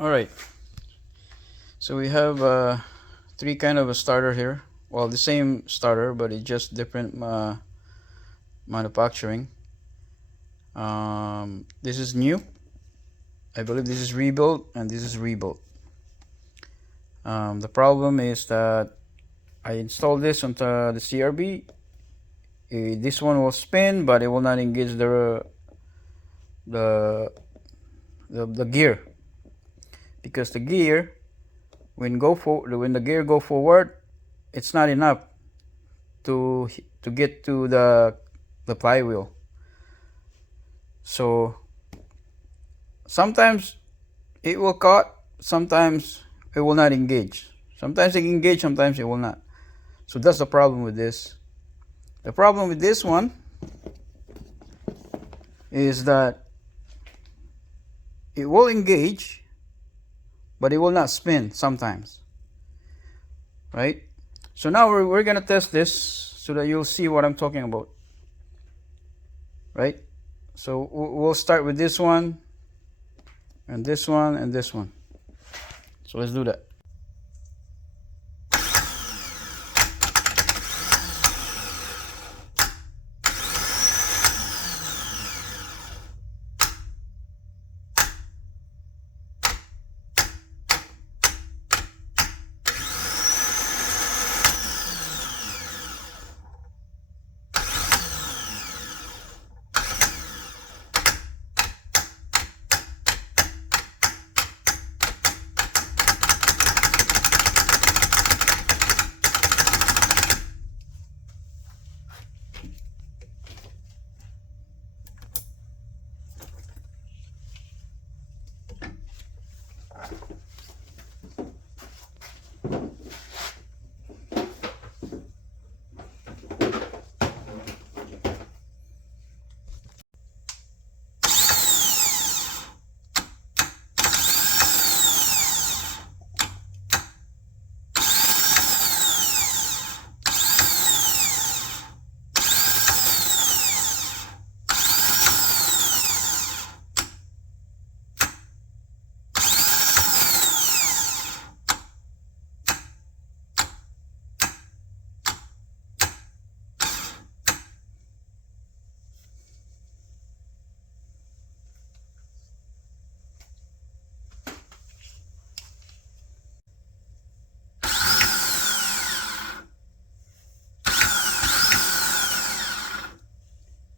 All right, so we have three kind of a starter here. Well, the same starter, but it's just different manufacturing. This is new. I believe this is rebuilt, and this is rebuilt. The problem is that I installed this onto the CRB. This one will spin, but it will not engage the the gear, because the gear when the gear go forward, it's not enough to get to the flywheel. So sometimes it will cut, sometimes it will not engage. Sometimes it engage, sometimes it will not. So that's the problem with this. The problem with this one is that it will engage, but it will not spin sometimes, right? So now we're gonna test this so that you'll see what I'm talking about, right? So we'll start with this one, and this one, and this one. So let's do that.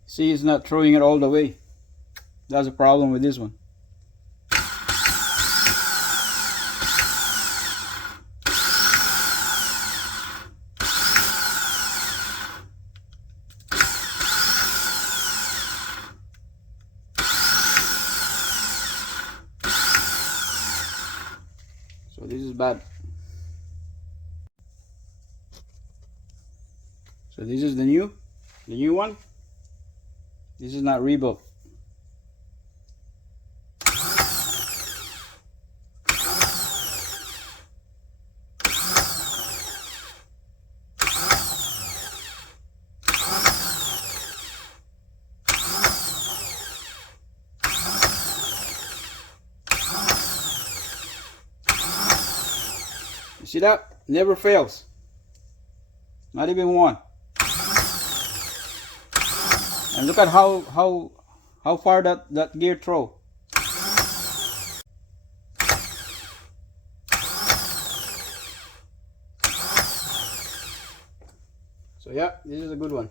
See, it's not throwing it all the way. That's a problem with this one. So this is bad. So this is the new one. This is not rebuilt. You see that? Never fails. Not even one. And look at how far that gear throw. So yeah, this is a good one.